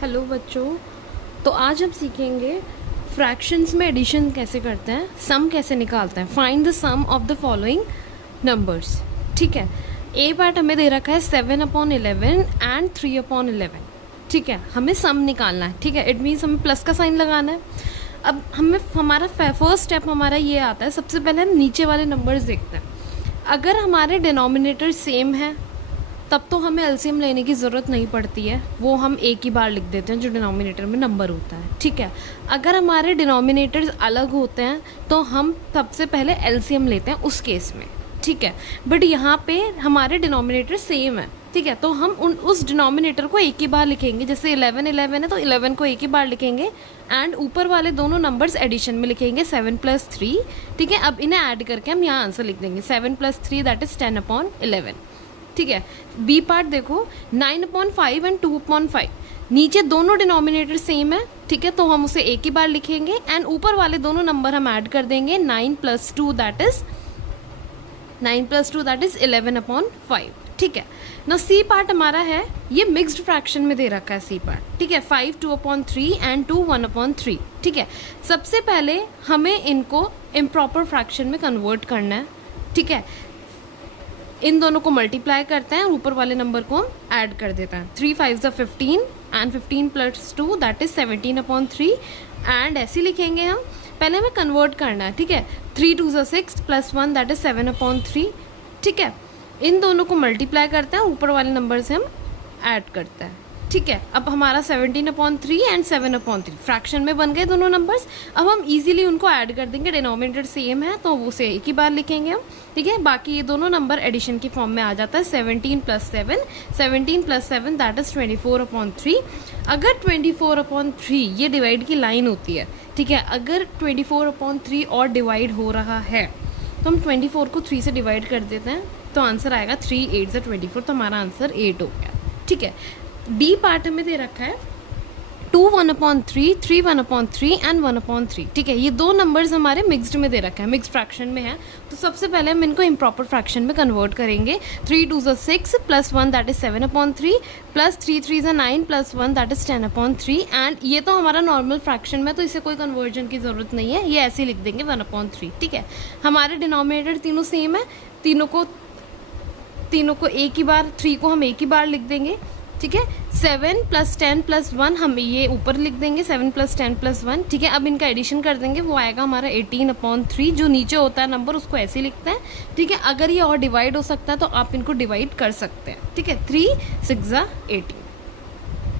Hello बच्चों, तो आज हम सीखेंगे फ्रैक्शंस में एडिशन कैसे करते हैं, सम कैसे निकालते हैं। Find the sum of the following numbers. ठीक है, ए पार्ट हमें दे रखा है 7/11 एंड 3/11। ठीक है, हमें सम निकालना है। ठीक है, इट मीन्स हमें प्लस का साइन लगाना है। अब हमें हमारा फर्स्ट स्टेप हमारा ये आता है, सबसे पहले हम नीचे वाले नंबर्स देखते हैं। अगर हमारे डिनोमिनेटर सेम है तब तो हमें एलसीएम लेने की ज़रूरत नहीं पड़ती है, वो हम एक ही बार लिख देते हैं जो डिनोमिनेटर में नंबर होता है। ठीक है, अगर हमारे डिनोमिनेटर्स अलग होते हैं तो हम सबसे पहले एलसीएम लेते हैं उस केस में। ठीक है, बट यहाँ पे हमारे डिनोमिनेटर सेम है। ठीक है, तो हम उस डिनोमिनेटर को एक ही बार लिखेंगे। जैसे 11 है तो 11 को एक ही बार लिखेंगे एंड ऊपर वाले दोनों नंबर्स एडिशन में लिखेंगे 7 + 3। ठीक है, अब इन्हें ऐड करके हम यहाँ आंसर लिख देंगे 7 + 3 दैट इज़ 10/11। ठीक है, बी पार्ट देखो 9/5 एंड 2/5। नीचे दोनों डिनोमिनेटर सेम है। ठीक है, तो हम उसे एक ही बार लिखेंगे एंड ऊपर वाले दोनों नंबर हम ऐड कर देंगे 9 + 2 दैट इज 11/5। ठीक है, ना सी पार्ट हमारा है, ये मिक्स्ड फ्रैक्शन में दे रखा है सी पार्ट। ठीक है, 5 2/3 एंड 2 1/3। ठीक है, सबसे पहले हमें इनको इम्प्रॉपर फ्रैक्शन में कन्वर्ट करना है। ठीक है, इन दोनों को मल्टीप्लाई करते हैं और ऊपर वाले नंबर को हम ऐड कर देते हैं। 3 5 15 एंड 15 + 2 दैट इज 17/3 एंड ऐसे लिखेंगे हम। पहले हमें कन्वर्ट करना है। ठीक है, 3 2 6 + 1 दैट इज 7/3। ठीक है, इन दोनों को मल्टीप्लाई करते हैं, ऊपर वाले नंबर से हम ऐड करते हैं। ठीक है, अब हमारा 17/3 एंड 7/3 फ्रैक्शन में बन गए दोनों नंबर्स। अब हम इजीली उनको ऐड कर देंगे, डिनोमिनेटर सेम है तो उसे एक ही बार लिखेंगे हम। ठीक है, बाकी ये दोनों नंबर एडिशन की फॉर्म में आ जाता है 17 + 7 दैट इज 24/3। अगर 24/3 ये डिवाइड की लाइन होती है, ठीक है, अगर 24/3 और डिवाइड हो रहा है तो हम 24 को 3 से डिवाइड कर देते हैं तो आंसर आएगा 3 8 = 24, तो हमारा आंसर 8 हो गया। ठीक है, डी पार्ट में दे रखा है 2 1/3 3 1/3 एंड 1/3। ठीक है, ये दो नंबर्स हमारे मिक्स्ड में दे रखा है, मिक्स्ड फ्रैक्शन में है। तो सबसे पहले हम इनको इम्प्रॉपर फ्रैक्शन में कन्वर्ट करेंगे। 3 2 6 + 1 that is 7/3 + 3 3 9 + 1 that is 10/3 and ये तो हमारा नॉर्मल फ्रैक्शन में, तो इसे कोई कन्वर्जन की ज़रूरत नहीं है, ये ऐसे ही लिख देंगे 1/3। ठीक है, हमारे डिनोमिनेटर तीनों सेम है, तीनों को एक ही बार, 3 को हम एक ही बार लिख देंगे। ठीक है, 7 + 10 + 1 हम ये ऊपर लिख देंगे 7 + 10 + 1। ठीक है, अब इनका एडिशन कर देंगे, वो आएगा हमारा 18/3। जो नीचे होता है नंबर उसको ऐसे लिखते हैं। ठीक है, अगर ये और डिवाइड हो सकता है तो आप इनको डिवाइड कर सकते हैं। ठीक है, 3 6 18।